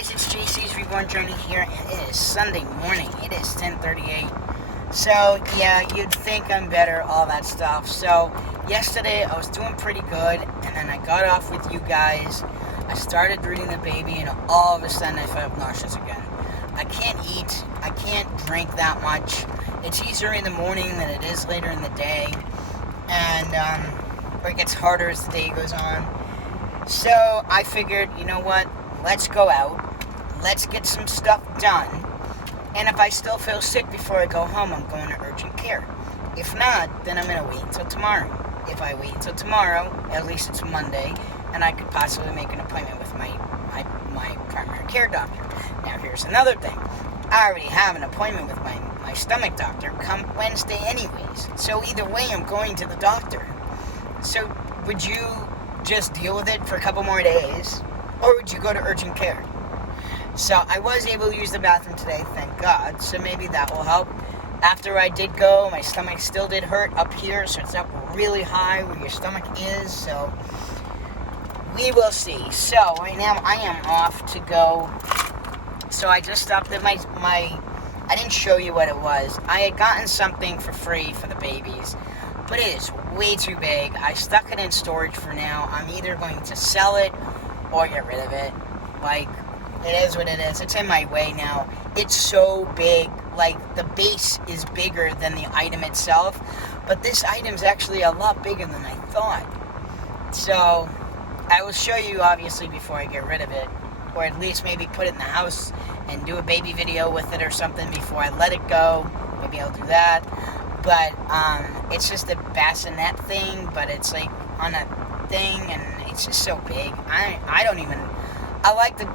guys, it's JC's Reborn Journey here, and it is Sunday morning. It is 10:38. So, yeah, you'd think I'm better, all that stuff. So, yesterday I was doing pretty good, and then I got off with you guys. I started reading the baby, and all of a sudden I felt nauseous again. I can't eat. I can't drink that much. It's easier in the morning than it is later in the day, and it gets harder as the day goes on. So, I figured, you know what? Let's go out, let's get some stuff done, and if I still feel sick before I go home, I'm going to urgent care. If not, then I'm going to wait until tomorrow. If I wait until tomorrow, at least it's Monday, and I could possibly make an appointment with my primary care doctor. Now here's another thing. I already have an appointment with my stomach doctor come Wednesday anyways, so either way I'm going to the doctor. So would you just deal with it for a couple more days? Or would you go to urgent care? So I was able to use the bathroom today, thank God. So maybe that will help. After I did go, my stomach still did hurt up here. So it's up really high where your stomach is. So we will see. So right now I am off to go. So I just stopped at my I didn't show you what it was. I had gotten something for free for the babies, but it is way too big. I stuck it in storage for now. I'm either going to sell it or get rid of it. Like, it is what it is. It's in my way now. It's so big. Like, the base is bigger than the item itself, but this item's actually a lot bigger than I thought. So I will show you, obviously, before I get rid of it, or at least maybe put it in the house and do a baby video with it or something before I let it go. Maybe I'll do that. But it's just a bassinet thing, but it's like on a thing, and it's just so big. I don't even, I like the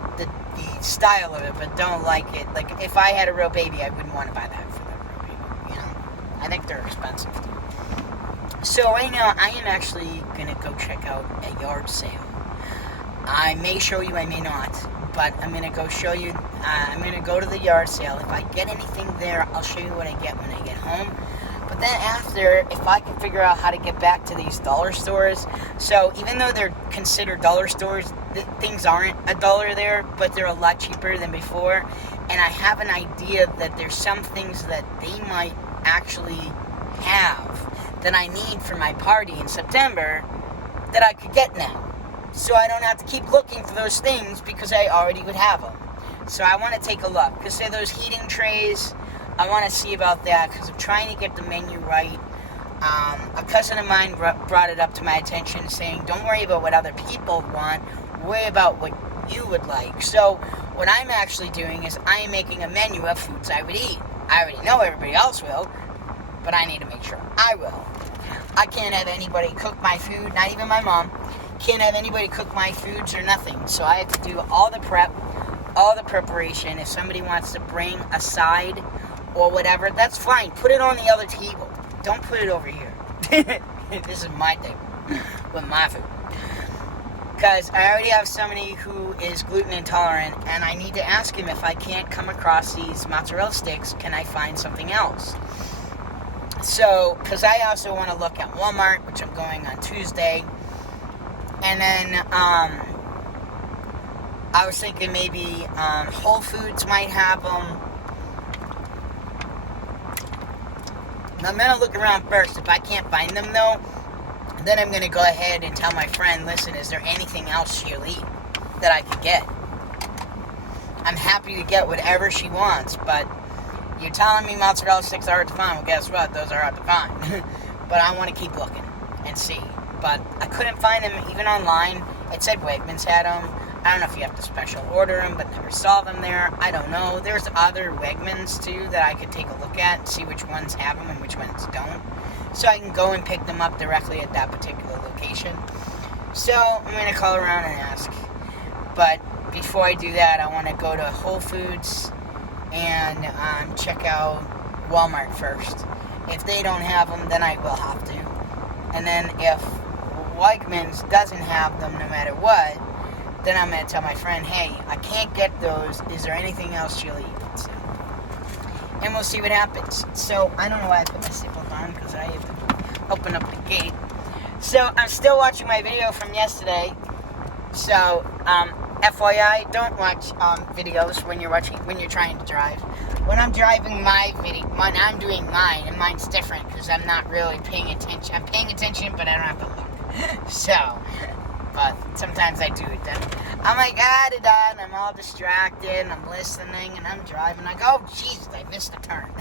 style of it, but don't like it. Like, if I had a real baby, I wouldn't want to buy that for the real baby, you know? I think they're expensive. So right now, I am actually going to go check out a yard sale. I may show you, I may not, but I'm going to go show you, I'm going to go to the yard sale. If I get anything there, I'll show you what I get when I get home. But then after, if I can figure out how to get back to these dollar stores, so even though they're considered dollar stores, things aren't $1 there, but they're a lot cheaper than before, and I have an idea that there's some things that they might actually have that I need for my party in September that I could get now. So I don't have to keep looking for those things because I already would have them. So I want to take a look, because say those heating trays, I want to see about that because I'm trying to get the menu right. A cousin of mine brought it up to my attention saying, don't worry about what other people want, worry about what you would like. So what I'm actually doing is I am making a menu of foods I would eat. I already know everybody else will, but I need to make sure I will. I can't have anybody cook my food, not even my mom. Can't have anybody cook my foods or nothing. So I have to do all the prep, all the preparation. If somebody wants to bring a side or whatever, that's fine. Put it on the other table. Don't put it over here. This is my table with my food. Because I already have somebody who is gluten intolerant, and I need to ask him if I can't come across these mozzarella sticks, can I find something else? So, because I also want to look at Walmart, which I'm going on Tuesday. And then, I was thinking maybe Whole Foods might have them. I'm going to look around first. If I can't find them, though, then I'm going to go ahead and tell my friend, listen, is there anything else she'll eat that I could get? I'm happy to get whatever she wants, but you're telling me mozzarella sticks are hard to find. Well, guess what? Those are hard to find. But I want to keep looking and see. But I couldn't find them even online. It said Wegmans had them. I don't know if you have to special order them, but never saw them there. I don't know. There's other Wegmans, too, that I could take a look at and see which ones have them and which ones don't. So I can go and pick them up directly at that particular location. So I'm going to call around and ask. But before I do that, I want to go to Whole Foods and check out Walmart first. If they don't have them, then I will have to. And then if Wegmans doesn't have them no matter what, then I'm going to tell my friend, hey, I can't get those. Is there anything else you'll eat? So, and we'll see what happens. So, I don't know why I put my seatbelt on, because I have to open up the gate. So, I'm still watching my video from yesterday. So, FYI, don't watch videos when you're trying to drive. When I'm driving when I'm doing mine, and mine's different because I'm not really paying attention. I'm paying attention, but I don't have to look. So, but sometimes I do it then. I'm like, and I'm all distracted, and I'm listening, and I'm driving. I go, oh, Jesus, I missed a turn.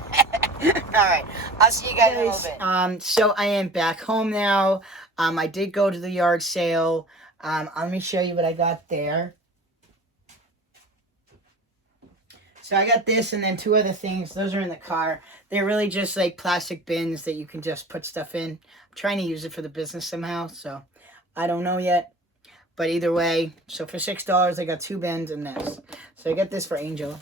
Alright, I'll see you guys in a little bit. So I am back home now. I did go to the yard sale. Let me show you what I got there. So I got this and then two other things. Those are in the car. They're really just like plastic bins that you can just put stuff in. I'm trying to use it for the business somehow, so I don't know yet. But either way, so for $6, I got 2 bins and this. So I got this for Angel.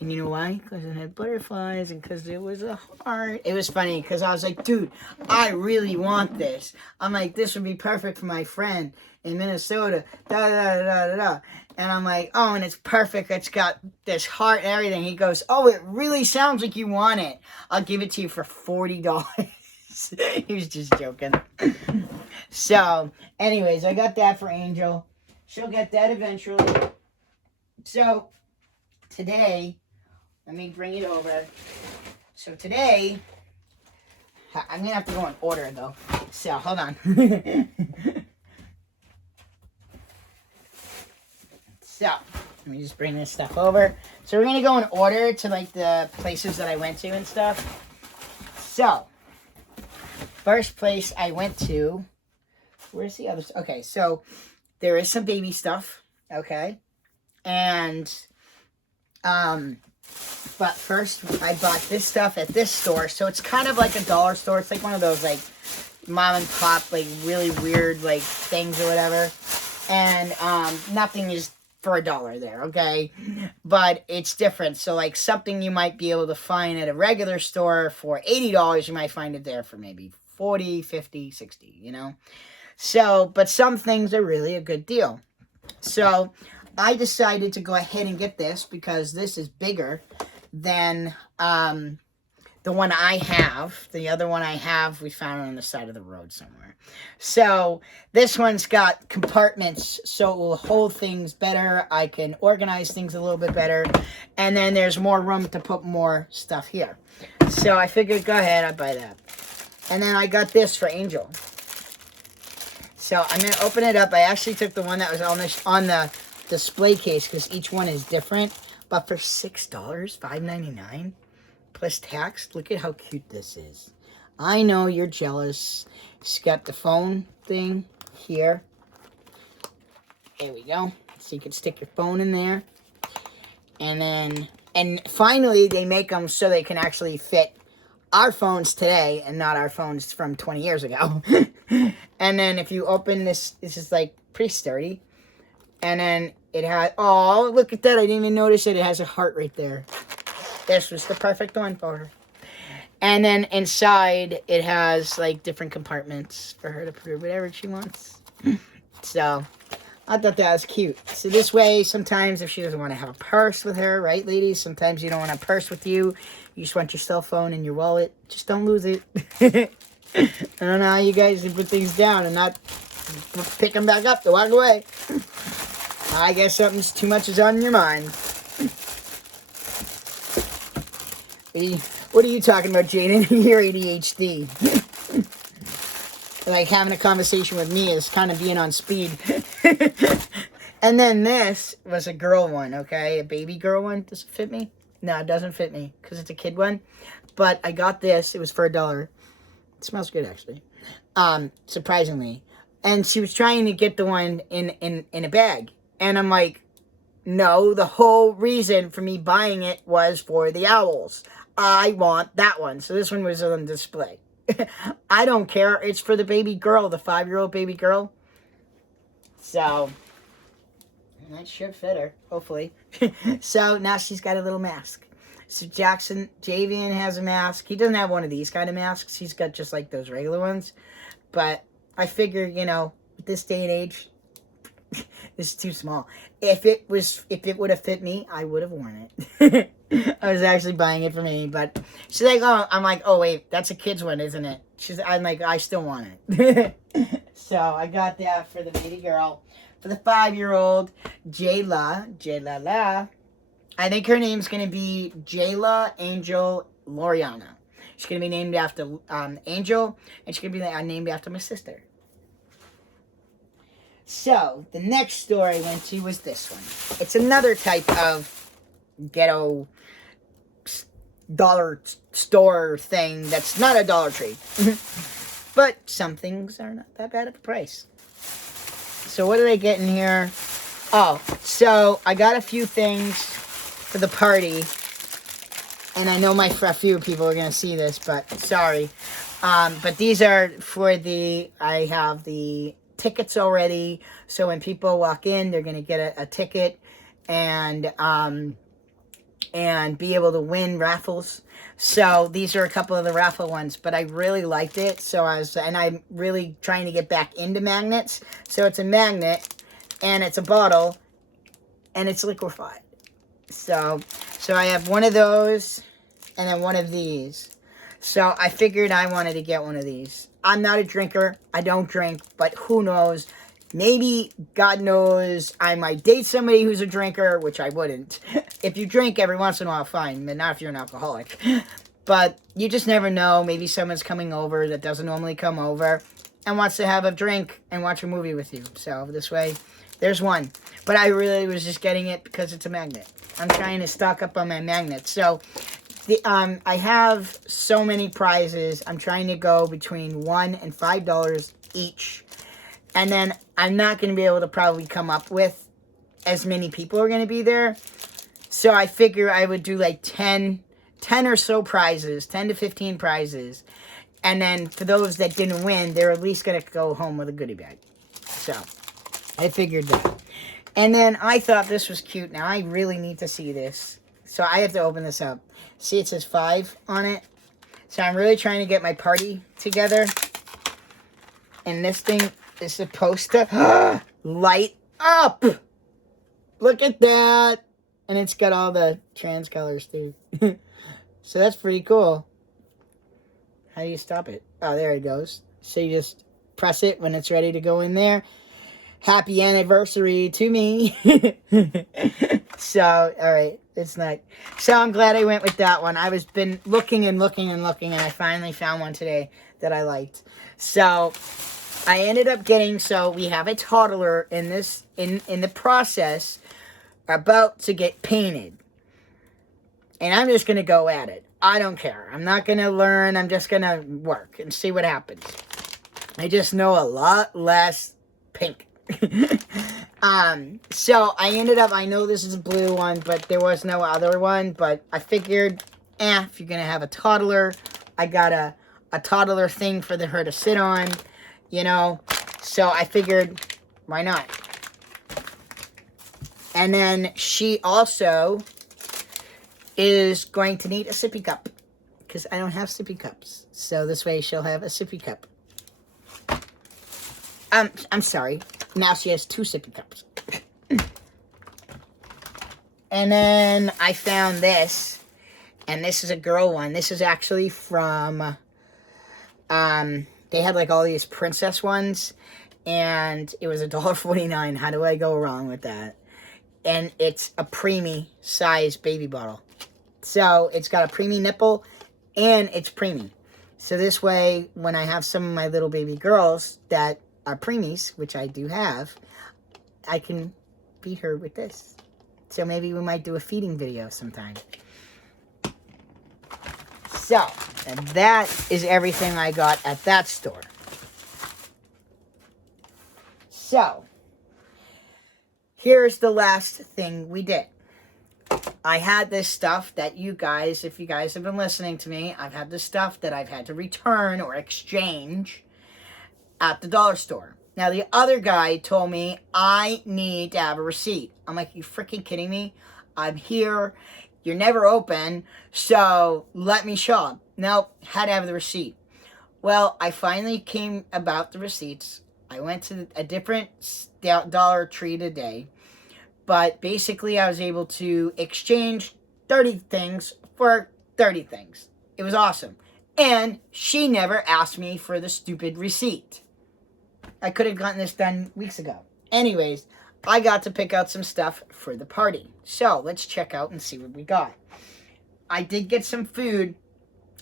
And you know why? Because it had butterflies and because it was a heart. It was funny because I was like, dude, I really want this. I'm like, this would be perfect for my friend in Minnesota. Da da da da da da. And I'm like, oh, and it's perfect. It's got this heart and everything. He goes, oh, it really sounds like you want it. I'll give it to you for $40. He was just joking. So, anyways, I got that for Angel. She'll get that eventually. So, today, let me bring it over. So, today, I'm going to have to go in order, though. So, hold on. So, let me just bring this stuff over. So, we're going to go in order to, like, the places that I went to and stuff. So, first place I went to, where's the other? Okay, so, there is some baby stuff, okay? And, but first, I bought this stuff at this store. So, it's kind of like a dollar store. It's like one of those, like, mom and pop, like, really weird, like, things or whatever. And, nothing is for $1 there, okay? But it's different. So, like, something you might be able to find at a regular store for $80, you might find it there for maybe 40, 50, 60, you know? So, but some things are really a good deal. So, I decided to go ahead and get this because this is bigger than the one I have. The other one I have, we found it on the side of the road somewhere. So, this one's got compartments, so it will hold things better. I can organize things a little bit better. And then there's more room to put more stuff here. So, I figured, go ahead, I'd buy that. And then I got this for Angel. So, I'm going to open it up. I actually took the one that was on the display case because each one is different. But for $6, $5.99 plus tax, look at how cute this is. I know you're jealous. It's got the phone thing here. There we go. So you can stick your phone in there. And finally they make them so they can actually fit our phones today and not our phones from 20 years ago. And then if you open this, this is like pretty sturdy. And then it has, oh, look at that. I didn't even notice it. It has a heart right there. This was the perfect one for her. And then inside, it has, like, different compartments for her to put whatever she wants. So, I thought that was cute. So this way, sometimes if she doesn't want to have a purse with her, right, ladies? Sometimes you don't want a purse with you. You just want your cell phone and your wallet. Just don't lose it. I don't know how you guys can put things down and not pick them back up to walk away. I guess something's too much is on your mind. What are you talking about, Jaden? You're ADHD. Like having a conversation with me is kind of being on speed. And then this was a girl one, okay? A baby girl one. Does it fit me? No, it doesn't fit me because it's a kid one. But I got this. It was for $1. It smells good, actually. Surprisingly. And she was trying to get the one in a bag. And I'm like, no, the whole reason for me buying it was for the owls. I want that one. So this one was on display. I don't care. It's for the baby girl, the 5-year-old baby girl. So, that should fit her, hopefully. So, now she's got a little mask. So, Javian has a mask. He doesn't have one of these kind of masks. He's got just like those regular ones. But I figure, you know, at this day and age, it's too small. If it would have fit me, I would have worn it. I was actually buying it for me, but she's like, oh, I'm like, oh wait, that's a kid's one, isn't it? I'm like, I still want it. So I got that for the baby girl for the 5-year-old Jayla. Jayla. I think her name's going to be Jayla Angel Loriana. She's going to be named after Angel, and she's going to be named after my sister. So, the next store I went to was this one. It's another type of ghetto dollar store thing that's not a Dollar Tree. But some things are not that bad of a price. So, what did I get in here? Oh, so I got a few things for the party. And I know a few people are going to see this, but sorry. But these are for I have the tickets already. So when people walk in, they're going to get a ticket and be able to win raffles. So these are a couple of the raffle ones, but I really liked it. So I'm really trying to get back into magnets. So it's a magnet and it's a bottle and it's liquefied. So I have one of those and then one of these. So I figured I wanted to get one of these. I'm not a drinker. I don't drink, but who knows? Maybe, God knows, I might date somebody who's a drinker, which I wouldn't. If you drink every once in a while, fine, but not if you're an alcoholic. But you just never know. Maybe someone's coming over that doesn't normally come over and wants to have a drink and watch a movie with you. So this way, there's one. But I really was just getting it because it's a magnet. I'm trying to stock up on my magnets. So I have so many prizes. I'm trying to go between $1 and $5 each. And then I'm not going to be able to probably come up with as many people are going to be there. So I figure I would do like 10 or so prizes, 10 to 15 prizes. And then for those that didn't win, they're at least going to go home with a goodie bag. So I figured that. And then I thought this was cute. Now I really need to see this. So I have to open this up. See, it says 5 on it. So I'm really trying to get my party together. And this thing is supposed to light up. Look at that. And it's got all the trans colors too. So that's pretty cool. How do you stop it? Oh, there it goes. So you just press it when it's ready to go in there. Happy anniversary to me. So, all right. It's not. So I'm glad I went with that one. I was been looking and looking and looking, and I finally found one today that I liked. So I ended up getting, so we have a toddler in this, in the process, about to get painted. And I'm just going to go at it. I don't care. I'm not going to learn. I'm just going to work and see what happens. I just know a lot less pink. So I ended up, I know this is a blue one, but there was no other one, but I figured, if you're going to have a toddler, I got a toddler thing for her to sit on, you know, so I figured, why not? And then she also is going to need a sippy cup, because I don't have sippy cups, so this way she'll have a sippy cup. I'm sorry, now she has 2 sippy cups. And then I found this, and this is a girl one. This is actually from, they had like all these princess ones, and it was $1.49. How do I go wrong with that? And it's a preemie size baby bottle. So it's got a preemie nipple, and it's preemie. So this way, when I have some of my little baby girls that are preemies, which I do have, I can feed her with this. So maybe we might do a feeding video sometime. So, and that is everything I got at that store. So, here's the last thing we did. I had this stuff that you guys, if you guys have been listening to me, I've had this stuff that I've had to return or exchange at the dollar store. Now, the other guy told me I need to have a receipt. I'm like, you freaking kidding me? I'm here. You're never open, so let me shop. Nope, had to have the receipt. Well, I finally came about the receipts. I went to a different Dollar Tree today. But basically, I was able to exchange 30 things for 30 things. It was awesome. And she never asked me for the stupid receipt. I could have gotten this done weeks ago. Anyways, I got to pick out some stuff for the party. So let's check out and see what we got. I did get some food,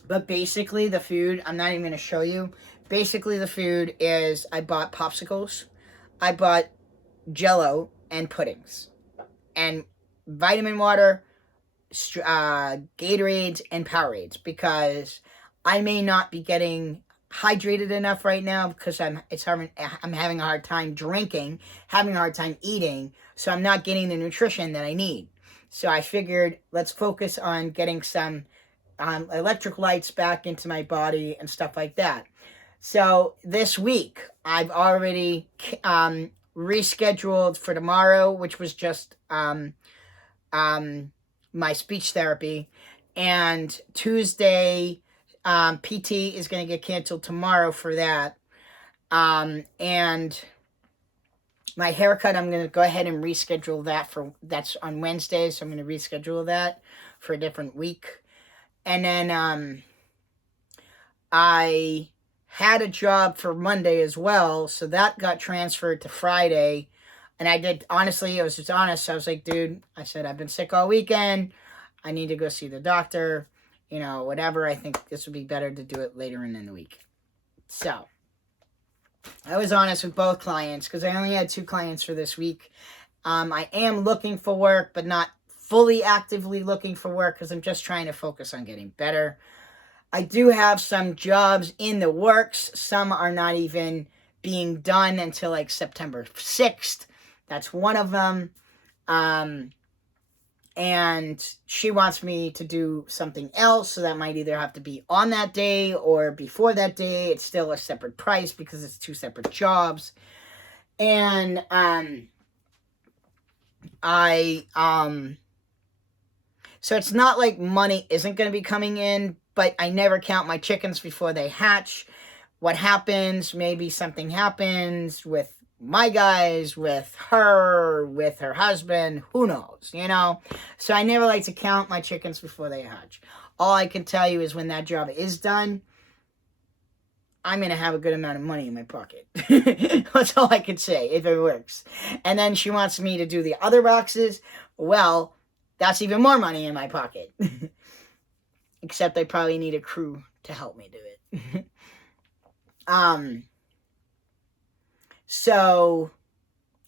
but basically the food, I'm not even going to show you. Basically the food is I bought popsicles, I bought Jello and puddings, and vitamin water, Gatorades, and Powerades, because I may not be getting hydrated enough right now because I'm having a hard time drinking, having a hard time eating, so I'm not getting the nutrition that I need. So I figured let's focus on getting some electric lights back into my body and stuff like that. So this week I've already rescheduled for tomorrow, which was just my speech therapy, and Tuesday PT is going to get canceled tomorrow for that. And my haircut, I'm going to go ahead and reschedule that that's on Wednesday, so I'm going to reschedule that for a different week. And then I had a job for Monday as well, so that got transferred to Friday. And I did, honestly, I was just honest. I was like, dude, I said, I've been sick all weekend. I need to go see the doctor. You know, whatever. I think this would be better to do it later in the week. So, I was honest with both clients because I only had 2 clients for this week. I am looking for work, but not fully actively looking for work because I'm just trying to focus on getting better. I do have some jobs in the works. Some are not even being done until like September 6th. That's one of them. And she wants me to do something else, so that might either have to be on that day or before that day. It's still a separate price because it's 2 separate jobs. And so it's not like money isn't going to be coming in, but I never count my chickens before they hatch. What happens, maybe something happens with my guys, with her husband, who knows, you know? So I never like to count my chickens before they hatch. All I can tell you is when that job is done, I'm going to have a good amount of money in my pocket. That's all I can say, if it works. And then she wants me to do the other boxes. Well, that's even more money in my pocket. Except I probably need a crew to help me do it. So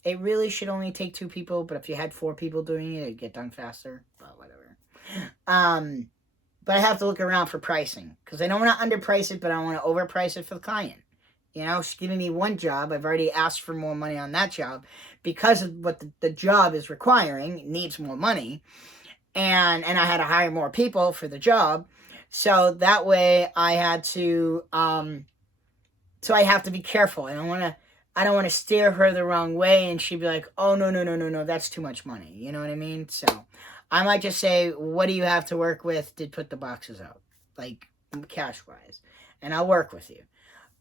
it really should only take 2 people, but if you had 4 people doing it, it'd get done faster. But whatever. But I have to look around for pricing because I don't want to underprice it, but I don't want to overprice it for the client. You know, she's giving me one job. I've already asked for more money on that job because of what the job is requiring. It needs more money. And I had to hire more people for the job. So that way I had to, so I have to be careful. I don't want to steer her the wrong way and she'd be like, oh, no, that's too much money. You know what I mean? So I might just say, what do you have to work with to put the boxes out? Like, cash-wise. And I'll work with you.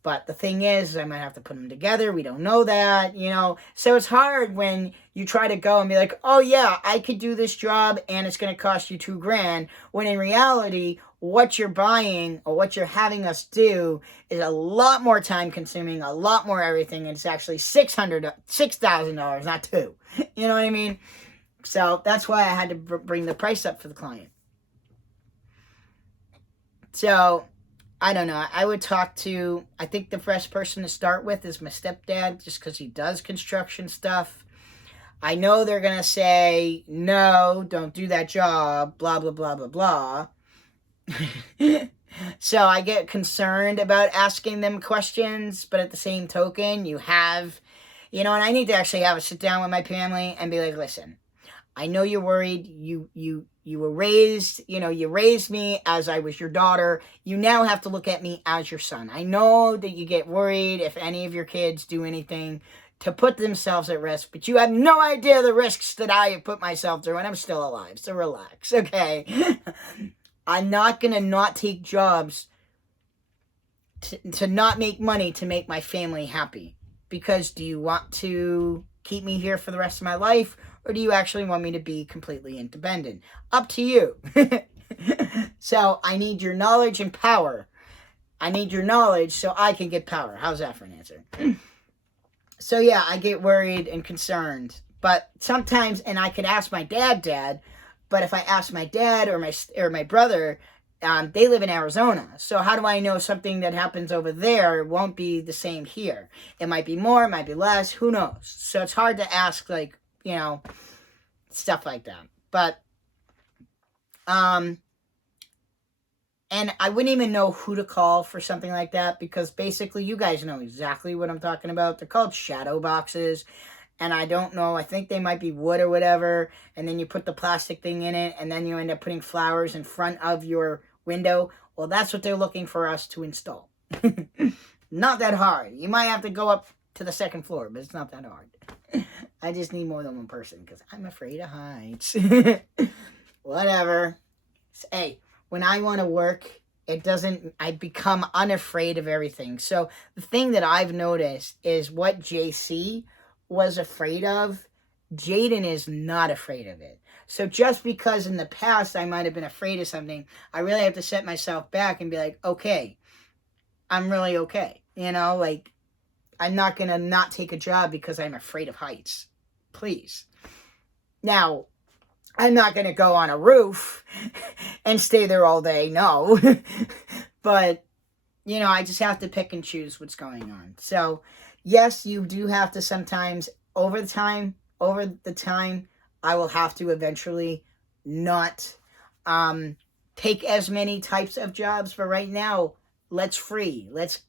But the thing is, I might have to put them together. We don't know that, you know. So it's hard when you try to go and be like, oh, yeah, I could do this job and it's going to cost you $2,000. When in reality, what you're buying or what you're having us do is a lot more time consuming, a lot more everything. And it's actually $6,000, not $2,000. You know what I mean? So that's why I had to bring the price up for the client. So I don't know. I would talk to, I think the best person to start with is my stepdad, just because he does construction stuff. I know they're going to say, no, don't do that job, blah, blah, blah, blah, blah. So I get concerned about asking them questions, but at the same token, you have, you know, and I need to actually have a sit down with my family and be like, listen, I know you're worried. You were raised, you know, you raised me as I was your daughter. You now have to look at me as your son. I know that you get worried if any of your kids do anything to put themselves at risk, but you have no idea the risks that I have put myself through, and I'm still alive, so relax, okay? I'm not going to not take jobs to not make money to make my family happy. Because do you want to keep me here for the rest of my life, or do you actually want me to be completely independent? Up to you. So I need your knowledge and power. I need your knowledge so I can get power. How's that for an answer? So yeah, I get worried and concerned. But sometimes, and I could ask my dad, but if I ask my dad or my brother, they live in Arizona. So how do I know something that happens over there won't be the same here? It might be more, it might be less, who knows? So it's hard to ask, like, stuff like that. But and I wouldn't even know who to call for something like that, because basically you guys know exactly what I'm talking about. They're called shadow boxes. And I don't know, I think they might be wood or whatever. And then you put the plastic thing in it, and then you end up putting flowers in front of your window. Well, that's what they're looking for us to install. Not that hard. You might have to go up to the second floor, but it's not that hard. I just need more than one person because I'm afraid of heights. Whatever. Hey, when I want to work, I become unafraid of everything. So the thing that I've noticed is what JC was afraid of, Jaden is not afraid of it. So just because in the past I might have been afraid of something, I really have to set myself back and be like, okay, I'm really okay. Like, I'm not going to not take a job because I'm afraid of heights. Please. Now, I'm not going to go on a roof and stay there all day. No. But, I just have to pick and choose what's going on. So, yes, you do have to sometimes, over the time, I will have to eventually not take as many types of jobs. But right now, let's free. Let's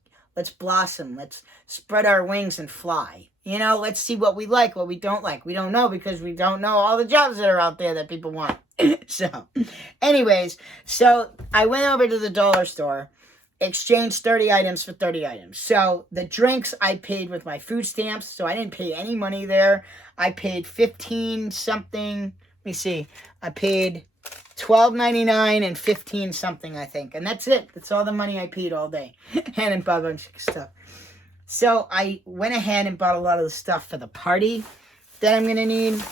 blossom. Let's spread our wings and fly. Let's see what we like, what we don't like. We don't know because we don't know all the jobs that are out there that people want. So, anyways, I went over to the dollar store, exchanged 30 items for 30 items. So the drinks I paid with my food stamps, so I didn't pay any money there. I paid 15 something. Let me see. I paid $12.99 and 15 something, I think. And that's it. That's all the money I paid all day. And I bought a bunch of stuff. So I went ahead and bought a lot of the stuff for the party that I'm going to need.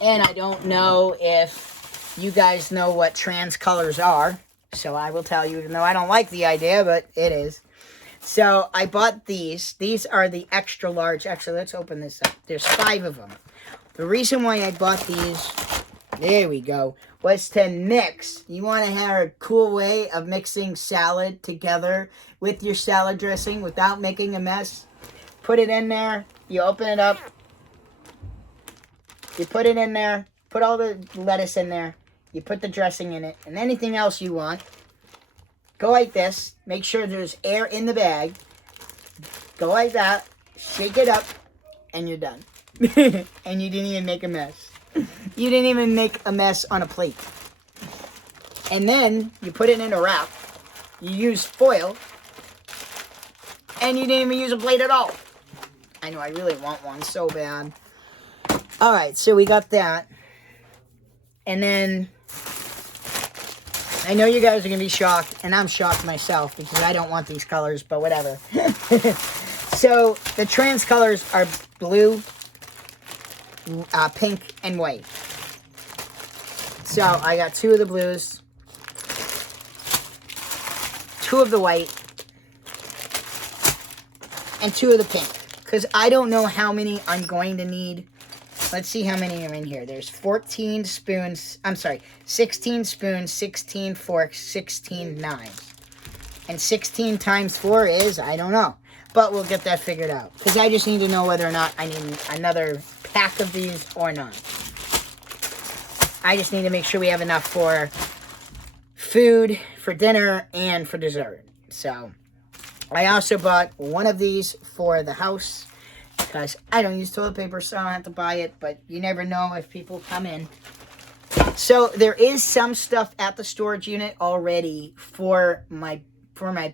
And I don't know if you guys know what trans colors are. So I will tell you, even though I don't like the idea, but it is. So I bought these. These are the extra large. Actually, let's open this up. There's 5 of them. The reason why I bought these, there we go, was to mix. You want to have a cool way of mixing salad together with your salad dressing without making a mess. Put it in there. You open it up. You put it in there. Put all the lettuce in there. You put the dressing in it and anything else you want. Go like this. Make sure there's air in the bag. Go like that. Shake it up. And you're done. And you didn't even make a mess. You didn't even make a mess on a plate. And then you put it in a wrap. You use foil. And you didn't even use a plate at all. I know, I really want one so bad. Alright, so we got that. And then, I know you guys are going to be shocked, and I'm shocked myself because I don't want these colors, but whatever. So, the trans colors are blue, pink, and white. So, I got 2 of the blues, 2 of the white, and 2 of the pink. Because I don't know how many I'm going to need. Let's see how many are in here. There's 14 spoons. I'm sorry, 16 spoons, 16 forks, 16 knives. And 16 times 4 is, I don't know. But we'll get that figured out. Because I just need to know whether or not I need another pack of these or not. I just need to make sure we have enough for food, for dinner, and for dessert. So, I also bought one of these for the house. Because I don't use toilet paper, so I don't have to buy it. But you never know if people come in. So there is some stuff at the storage unit already for my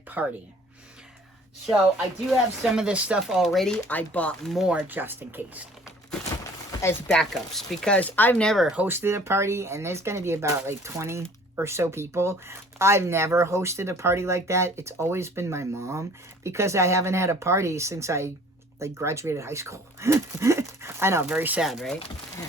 party. So I do have some of this stuff already. I bought more just in case. As backups. Because I've never hosted a party. And there's going to be about like 20 or so people. I've never hosted a party like that. It's always been my mom. Because I haven't had a party since I graduated high school. I know, very sad, right?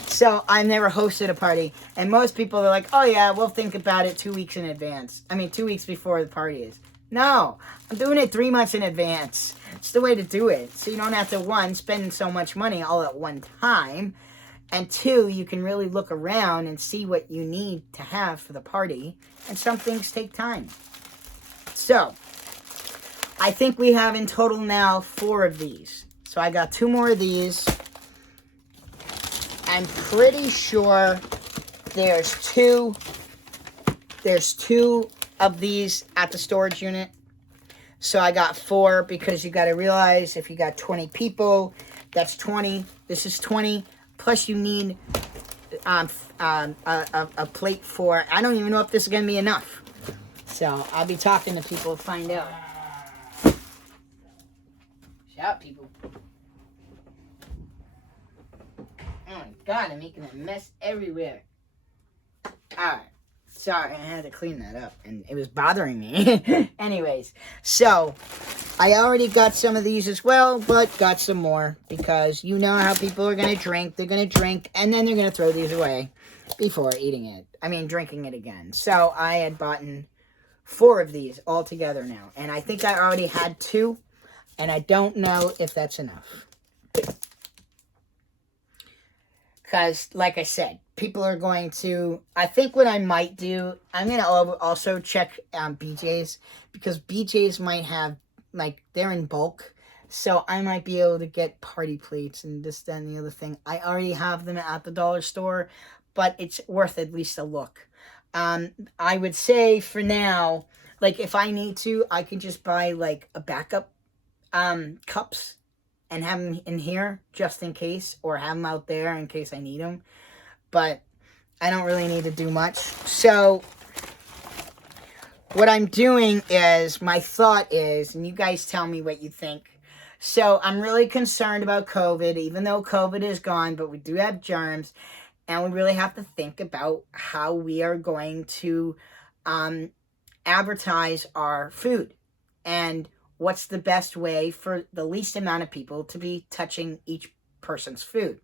So, I've never hosted a party, and most people are like, oh yeah, we'll think about it 2 weeks in advance. I mean, 2 weeks before the party is. No, I'm doing it 3 months in advance. It's the way to do it. So you don't have to, one, spend so much money all at one time. And two, you can really look around and see what you need to have for the party. And some things take time. So, I think we have in total now 4 of these. So I got 2 more of these. I'm pretty sure there's two of these at the storage unit. So I got 4 because you got to realize if you got 20 people, that's 20. This is 20. Plus you need a plate for, I don't even know if this is going to be enough. So I'll be talking to people to find out. Shout, people. Oh my God, I'm making a mess everywhere. Alright. Sorry, I had to clean that up, and it was bothering me. Anyways, so, I already got some of these as well, but got some more, because you know how people are going to drink. They're going to drink, and then they're going to throw these away before eating it. I mean, drinking it again. So, I had bought 4 of these all together now, and I think I already had 2, and I don't know if that's enough. Because, like I said, people are going to, I think what I might do, I'm going to also check BJ's, because BJ's might have, like, they're in bulk, so I might be able to get party plates and this, that, and the other thing. I already have them at the dollar store, but it's worth at least a look. I would say, for now, like, if I need to, I could just buy, like, a backup cups, and have them in here just in case, or have them out there in case I need them. But I don't really need to do much. So what I'm doing is, my thought is, and you guys tell me what you think. So I'm really concerned about COVID, even though COVID is gone, but we do have germs, and we really have to think about how we are going to advertise our food, and what's the best way for the least amount of people to be touching each person's food.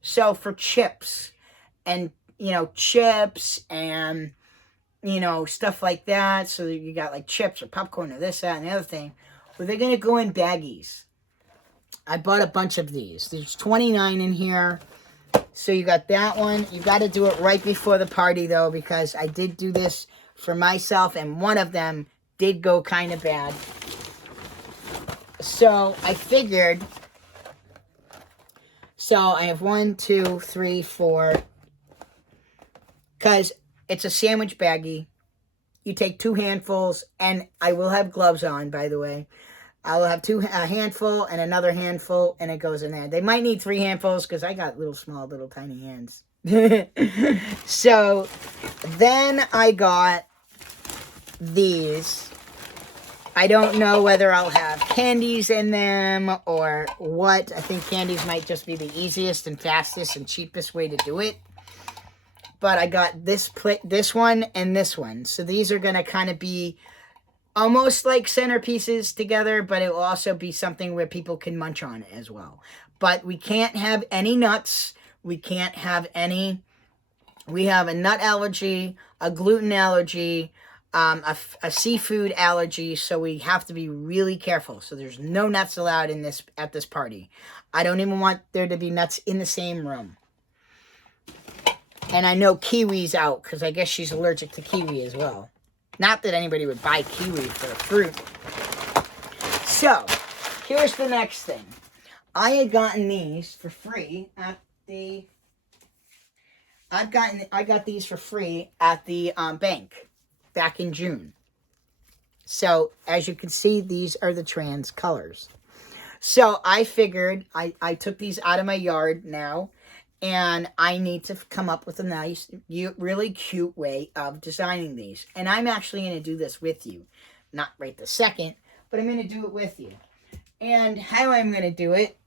So for chips and, chips and, stuff like that. So you got like chips or popcorn or this, that, and the other thing. Well, they're going to go in baggies. I bought a bunch of these. There's 29 in here. So you got that one. You got to do it right before the party, though, because I did do this for myself, and one of them did go kind of bad. So I figured, I have 1, 2, 3, 4, because it's a sandwich baggie. You take 2 handfuls, and I will have gloves on, by the way. I will have a handful and another handful, and it goes in there. They might need 3 handfuls, because I got little tiny hands. So then I got these. I don't know whether I'll have candies in them or what. I think candies might just be the easiest and fastest and cheapest way to do it. But I got this one and this one. So these are going to kind of be almost like centerpieces together, but it will also be something where people can munch on it as well. But we can't have any nuts. We can't have any. We have a nut allergy, a gluten allergy, a seafood allergy, so we have to be really careful. So there's no nuts allowed at this party. I don't even want there to be nuts in the same room. And I know kiwi's out, because I guess she's allergic to kiwi as well. Not that anybody would buy kiwi for a fruit. So, here's the next thing. I had gotten these for free at the... I got these for free at the bank back in June. So, as you can see, these are the trans colors. So, I figured I took these out of my yard now, and I need to come up with a nice, really cute way of designing these. And I'm actually going to do this with you. Not right this second, but I'm going to do it with you. And how I'm going to do it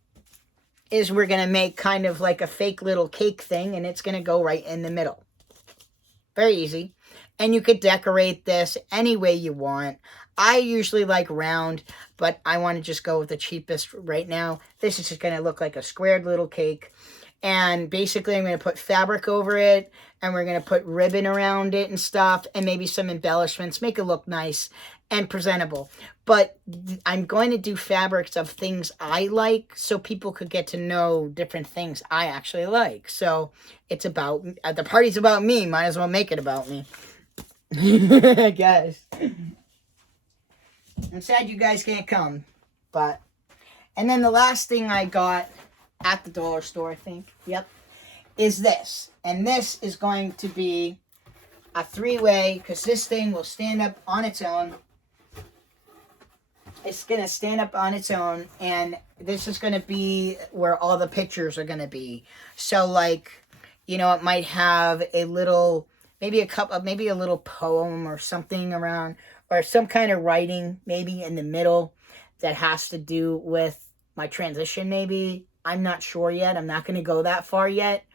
is we're going to make kind of like a fake little cake thing, and it's going to go right in the middle. Very easy. And you could decorate this any way you want. I usually like round, but I want to just go with the cheapest right now. This is just going to look like a squared little cake. And basically, I'm going to put fabric over it, and we're going to put ribbon around it and stuff, and maybe some embellishments, make it look nice and presentable. But I'm going to do fabrics of things I like, so people could get to know different things I actually like. So it's about, the party's about me, might as well make it about me. Guys, I'm sad you guys can't come, but, and then the last thing I got at the dollar store, I think, yep, is this. And this is going to be a 3-way, because this thing will stand up on its own. It's going to stand up on its own, and this is going to be where all the pictures are going to be. So, like, you know, it might have a little, maybe a little poem or something around, or some kind of writing maybe in the middle that has to do with my transition maybe. I'm not sure yet. I'm not going to go that far yet.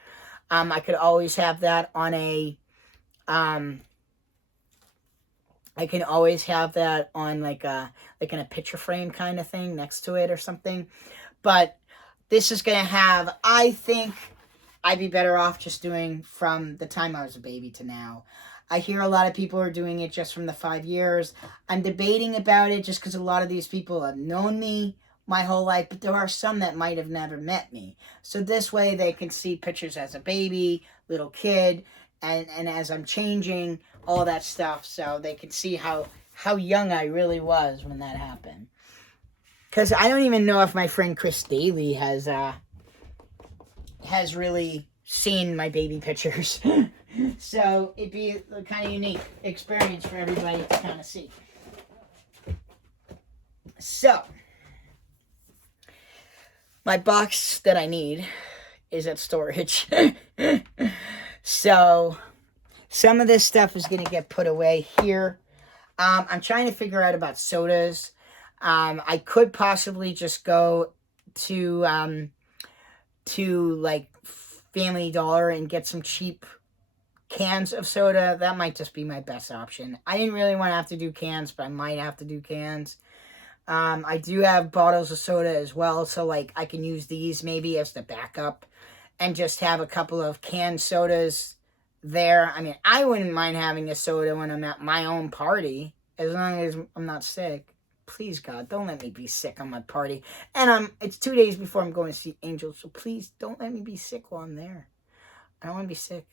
I could always have that on a, I can always have that on like in a picture frame kind of thing next to it or something. But this is going to have, I think I'd be better off just doing from the time I was a baby to now. I hear a lot of people are doing it just from the 5 years. I'm debating about it just because a lot of these people have known me my whole life, but there are some that might have never met me. So this way they can see pictures as a baby, little kid, and as I'm changing, all that stuff, so they can see how young I really was when that happened. Because I don't even know if my friend Chris Daly has really seen my baby pictures. So it'd be a kind of unique experience for everybody to kind of see. So, my box that I need is at storage. So, some of this stuff is going to get put away here. I'm trying to figure out about sodas. I could possibly just go to like Family Dollar and get some cheap cans of soda. That might just be my best option. I didn't really want to have to do cans, but I might have to do cans. I do have bottles of soda as well, so like I can use these maybe as the backup and just have a couple of canned sodas there. I mean, I wouldn't mind having a soda when I'm at my own party, as long as I'm not sick. Please, God, don't let me be sick on my party. And it's 2 days before I'm going to see Angel, so please don't let me be sick while I'm there. I don't want to be sick.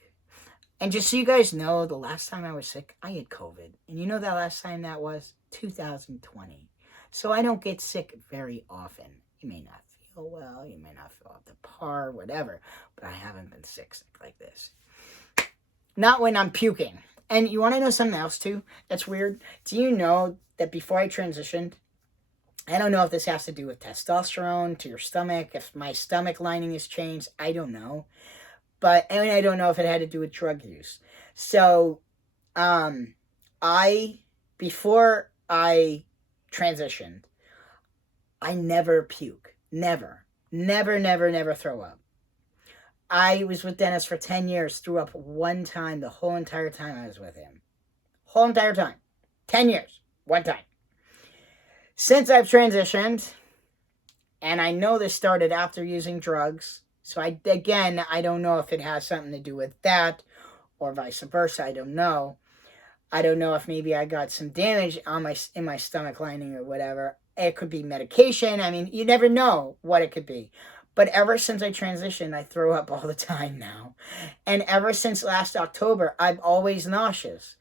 And just so you guys know, the last time I was sick, I had COVID. And you know that last time that was? 2020. So I don't get sick very often. You may not feel well, you may not feel up to par, whatever. But I haven't been sick like this. Not when I'm puking. And you want to know something else too? That's weird. Do you know that before I transitioned, I don't know if this has to do with testosterone to your stomach, if my stomach lining has changed, I don't know. But, and I don't know if it had to do with drug use. So, before I transitioned, I never puke. Never throw up. I was with Dennis for 10 years, threw up one time the whole entire time I was with him. Whole entire time. 10 years. One time. Since I've transitioned, and I know this started after using drugs, so I don't know if it has something to do with that, or vice versa, I don't know. I don't know if maybe I got some damage in my stomach lining or whatever. It could be medication. I mean, you never know what it could be. But ever since I transitioned, I throw up all the time now. And ever since last October, I'm always nauseous.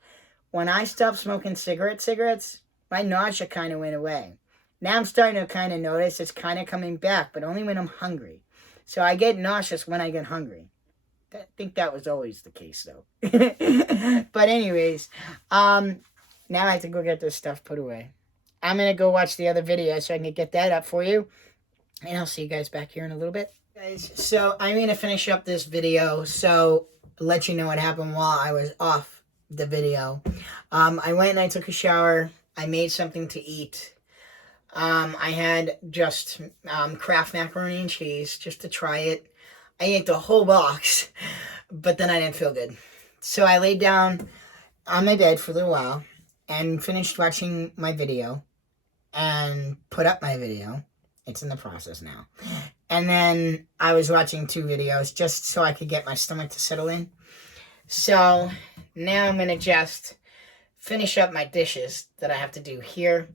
When I stopped smoking cigarettes, my nausea kind of went away. Now I'm starting to kind of notice it's kind of coming back, but only when I'm hungry. So I get nauseous when I get hungry. I think that was always the case, though. But anyways, now I have to go get this stuff put away. I'm going to go watch the other video so I can get that up for you. And I'll see you guys back here in a little bit. Guys, so I'm going to finish up this video. So let you know what happened while I was off the video. I went and I took a shower. I made something to eat. I had just Kraft macaroni and cheese just to try it. I ate the whole box, but then I didn't feel good. So I laid down on my bed for a little while and finished watching my video and put up my video. It's in the process now. And then I was watching 2 videos just so I could get my stomach to settle in. So now I'm gonna just finish up my dishes that I have to do here.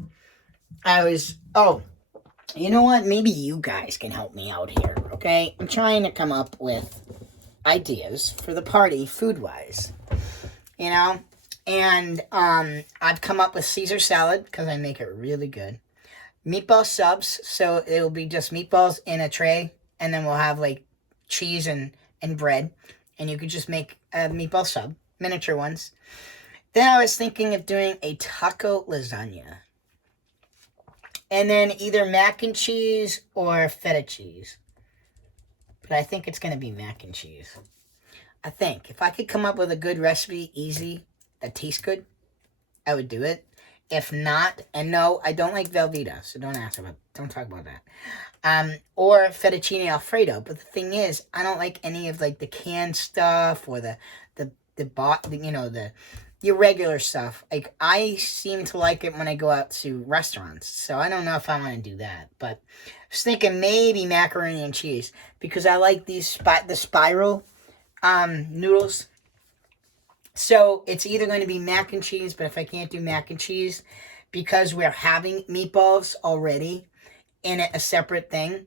You know what? Maybe you guys can help me out here, okay? I'm trying to come up with ideas for the party food-wise, you know? And I've come up with Caesar salad because I make it really good. Meatball subs, so it will be just meatballs in a tray, and then we'll have like cheese and bread, and you could just make a meatball sub, miniature ones. Then I was thinking of doing a taco lasagna. And then either mac and cheese or feta cheese. But I think it's going to be mac and cheese. I think. If I could come up with a good recipe, easy, that tastes good, I would do it. If not, and no, I don't like Velveeta, so don't talk about that. Or fettuccine Alfredo. But the thing is, I don't like any of like the canned stuff or the regular stuff. Like, I seem to like it when I go out to restaurants. So I don't know if I want to do that. But I was thinking maybe macaroni and cheese. Because I like the spiral noodles. So it's either going to be mac and cheese. But if I can't do mac and cheese, because we're having meatballs already in a separate thing,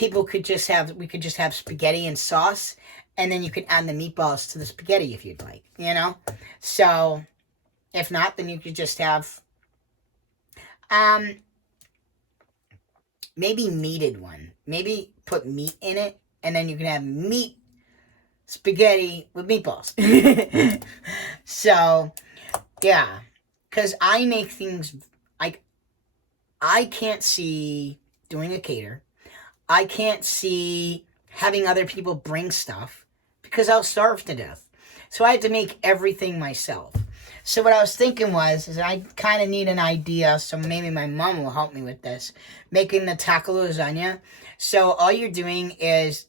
we could just have spaghetti and sauce. And then you can add the meatballs to the spaghetti if you'd like, you know? So, if not, then you could just have, maybe meated one. Maybe put meat in it, and then you can have meat spaghetti with meatballs. So, yeah. Because I make things, I can't see doing a cater. I can't see having other people bring stuff. Because I'll starve to death. So I had to make everything myself. So what I was thinking is I kind of need an idea, so maybe my mom will help me with this. Making the taco lasagna. So all you're doing is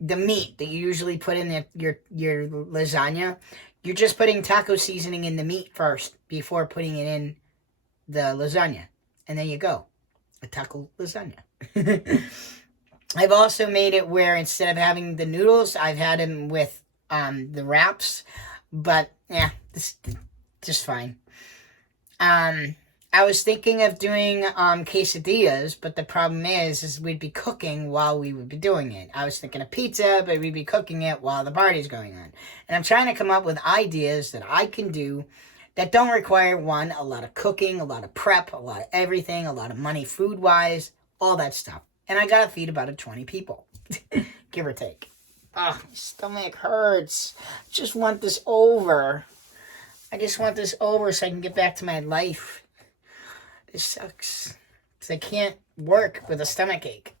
the meat that you usually put in your lasagna. You're just putting taco seasoning in the meat first before putting it in the lasagna. And there you go. A taco lasagna. I've also made it where instead of having the noodles, I've had them with the wraps. But, yeah, this is just fine. I was thinking of doing quesadillas, but the problem is we'd be cooking while we would be doing it. I was thinking of pizza, but we'd be cooking it while the party's going on. And I'm trying to come up with ideas that I can do that don't require, one, a lot of cooking, a lot of prep, a lot of everything, a lot of money food-wise, all that stuff. And I gotta feed about 20 people. Give or take. Oh, my stomach hurts. I just want this over. I just want this over so I can get back to my life. This sucks. Because I can't work with a stomach ache.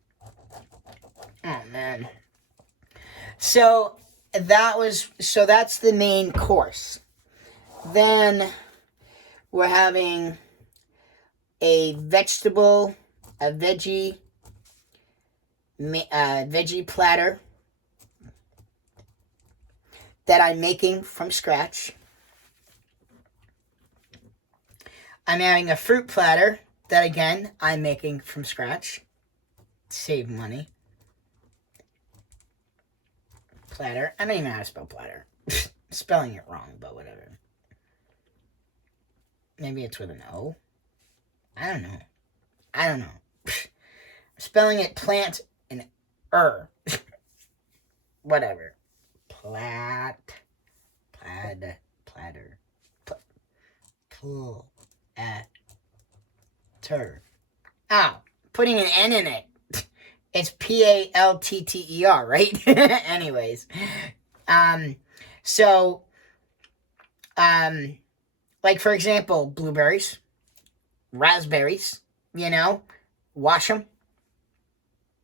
Oh, man. So, that's the main course. Then, we're having a veggie platter that I'm making from scratch. I'm having a fruit platter that, again, I'm making from scratch. Save money. Platter. I don't even know how to spell platter. Spelling it wrong, but whatever. Maybe it's with an O. I don't know. Spelling it plant and whatever. Platter. Oh, putting an N in it. It's Paltter, right? Anyways. Like for example, blueberries, raspberries, wash them,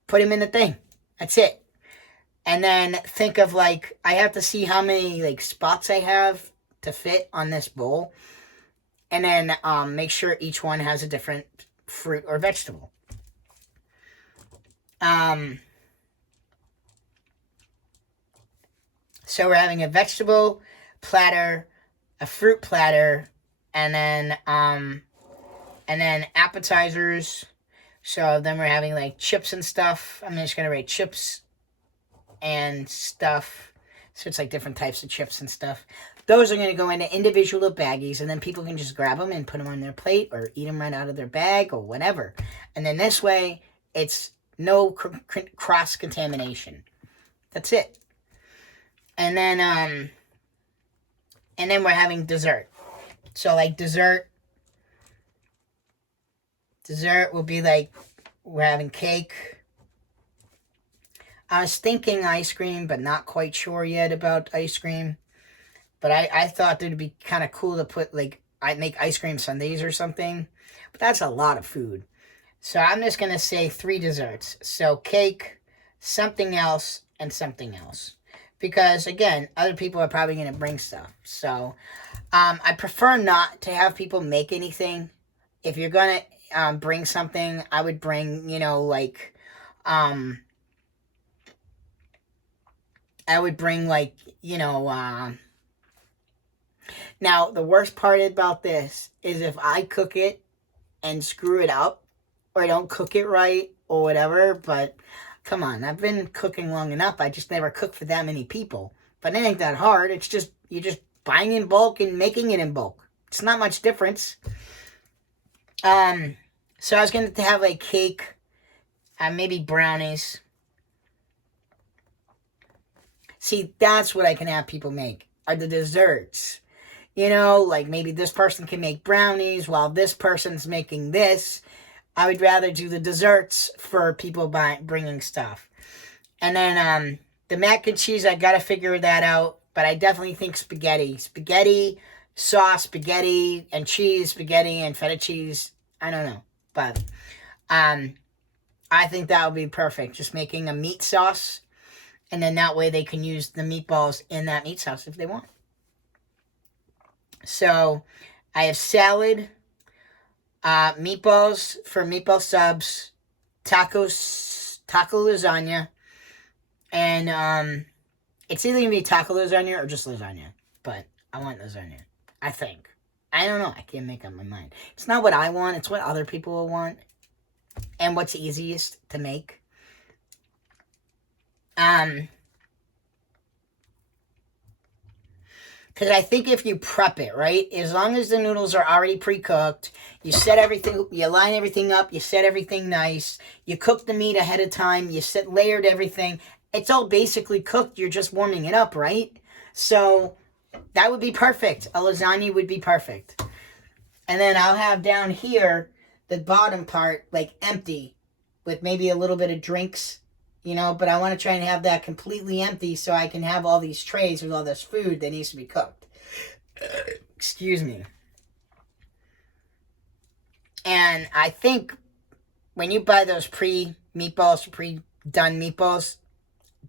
put them in the thing. That's it. And then think of I have to see how many spots I have to fit on this bowl. And then make sure each one has a different fruit or vegetable. So we're having a vegetable platter, a fruit platter, and then appetizers. So then we're having chips and stuff. I'm just gonna write chips and stuff. So it's like different types of chips and stuff. Those are going to go into individual baggies, and then people can just grab them and put them on their plate or eat them right out of their bag or whatever. And then this way, it's no cross-contamination. That's it. And then we're having dessert. So like dessert will be like, we're having cake. I was thinking ice cream, but not quite sure yet about ice cream. But I thought it'd be kind of cool to put, like, I'd make ice cream sundaes or something. But that's a lot of food. So I'm just going to say 3 desserts. So cake, something else, and something else. Because, again, other people are probably going to bring stuff. So I prefer not to have people make anything. If you're going to bring something, I would bring, like... I would bring, like, now, the worst part about this is if I cook it and screw it up, or I don't cook it right, or whatever, but come on, I've been cooking long enough. I just never cook for that many people. But it ain't that hard. It's just, you're just buying in bulk and making it in bulk. It's not much difference. So I was going to have, like, cake, maybe brownies. See, that's what I can have people make, are the desserts. Like maybe this person can make brownies while this person's making this. I would rather do the desserts for people bringing stuff. And then the mac and cheese, I got to figure that out. But I definitely think spaghetti. Spaghetti, sauce, spaghetti, and cheese, spaghetti, and feta cheese. I don't know. But I think that would be perfect. Just making a meat sauce. And then that way they can use the meatballs in that meat sauce if they want. So I have salad, meatballs for meatball subs, taco lasagna, and it's either going to be taco lasagna or just lasagna. But I want lasagna, I think. I don't know. I can't make up my mind. It's not what I want. It's what other people will want. And what's easiest to make. Because I think if you prep it, right, as long as the noodles are already pre-cooked, you set everything, you line everything up, you set everything nice, you cook the meat ahead of time, you layered everything, it's all basically cooked, you're just warming it up, right? So that would be perfect. A lasagna would be perfect. And then I'll have down here, the bottom part, like empty, with maybe a little bit of drinks. But I want to try and have that completely empty so I can have all these trays with all this food that needs to be cooked. Excuse me. And I think when you buy those pre-done meatballs,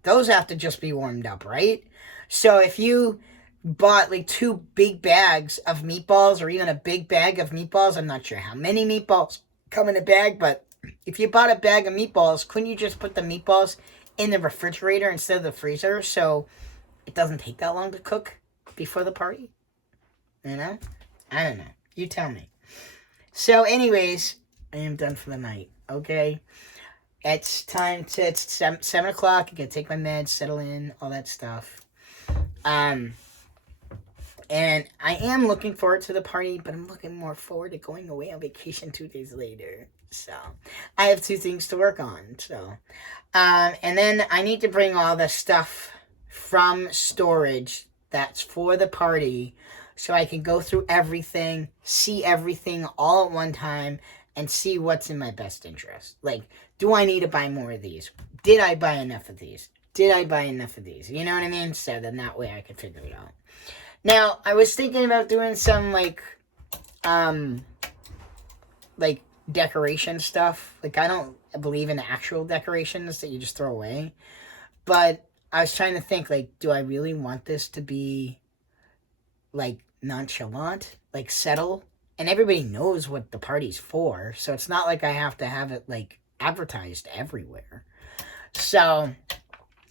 those have to just be warmed up, right? So if you bought like 2 big bags of meatballs or even a big bag of meatballs, I'm not sure how many meatballs come in a bag, but if you bought a bag of meatballs, couldn't you just put the meatballs in the refrigerator instead of the freezer so it doesn't take that long to cook before the party? I don't know. You tell me. So anyways, I am done for the night, okay? It's time to, it's 7 o'clock. I gotta take my meds, settle in, all that stuff. And I am looking forward to the party, but I'm looking more forward to going away on vacation 2 days later. So, I have 2 things to work on. So, and then I need to bring all the stuff from storage that's for the party so I can go through everything, see everything all at one time, and see what's in my best interest. Like, do I need to buy more of these? Did I buy enough of these? Did I buy enough of these? You know what I mean? So then that way I can figure it out. Now, I was thinking about doing some, like decoration stuff. Like, I don't believe in actual decorations that you just throw away. But I was trying to think, like, do I really want this to be, like, nonchalant? Like, settle? And everybody knows what the party's for. So it's not like I have to have it, like, advertised everywhere. So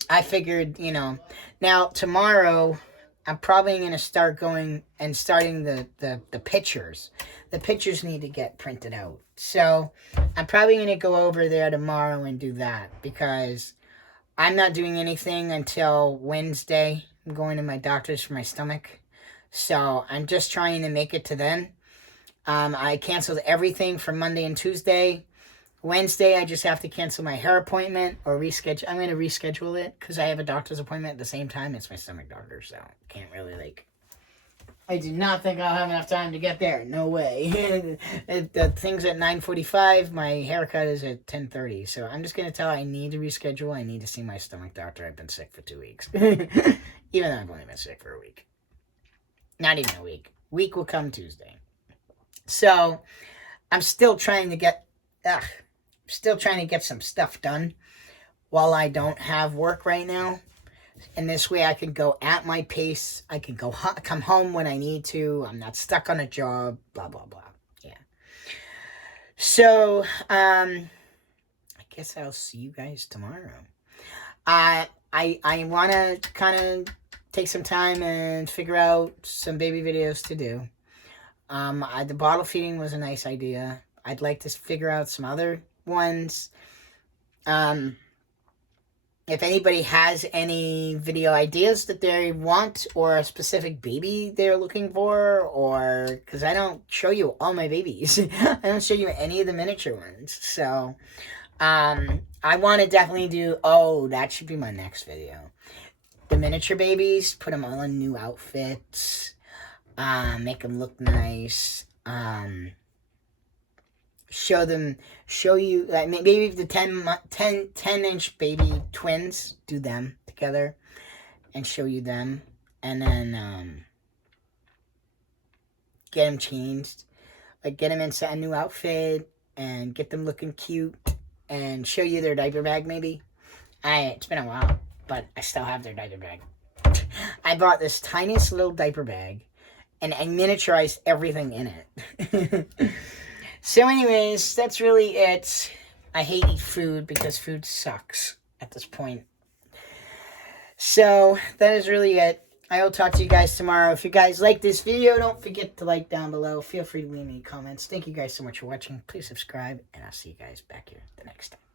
I figured, now tomorrow I'm probably going to start going and starting the pictures. The pictures need to get printed out. So I'm probably going to go over there tomorrow and do that because I'm not doing anything until Wednesday I'm going to my doctor's for my stomach. So I'm just trying to make it to then. I canceled everything for Monday and Tuesday. Wednesday, I just have to cancel my hair appointment or reschedule. I'm going to reschedule it because I have a doctor's appointment at the same time. It's my stomach doctor, so can't really, like... I do not think I'll have enough time to get there. No way. The thing's at 9:45. My haircut is at 10:30. So I'm just going to tell her I need to reschedule. I need to see my stomach doctor. I've been sick for 2 weeks. Even though I've only been sick for a week. Not even a week. Week will come Tuesday. So I'm still trying to get... still trying to get some stuff done while I don't have work right now. And this way I can go at my pace. I can come home when I need to. I'm not stuck on a job. Blah, blah, blah. Yeah. So, I guess I'll see you guys tomorrow. I want to kind of take some time and figure out some baby videos to do. The bottle feeding was a nice idea. I'd like to figure out some other ones. If anybody has any video ideas that they want or a specific baby they're looking for, or because I don't show you all my babies. I don't show you any of the miniature ones. So I want to definitely do, that should be my next video. The miniature babies, put them all in new outfits, make them look nice, show you, like, maybe the 10-inch baby twins, do them together and show you them, and then get them changed, like get them inside a new outfit and get them looking cute and show you their diaper bag. Maybe it's been a while, but I still have their diaper bag. I bought this tiniest little diaper bag and I miniaturized everything in it. So anyways, that's really it. I hate eating food because food sucks at this point. So that is really it. I will talk to you guys tomorrow. If you guys like this video, don't forget to like down below. Feel free to leave me comments. Thank you guys so much for watching. Please subscribe, and I'll see you guys back here the next time.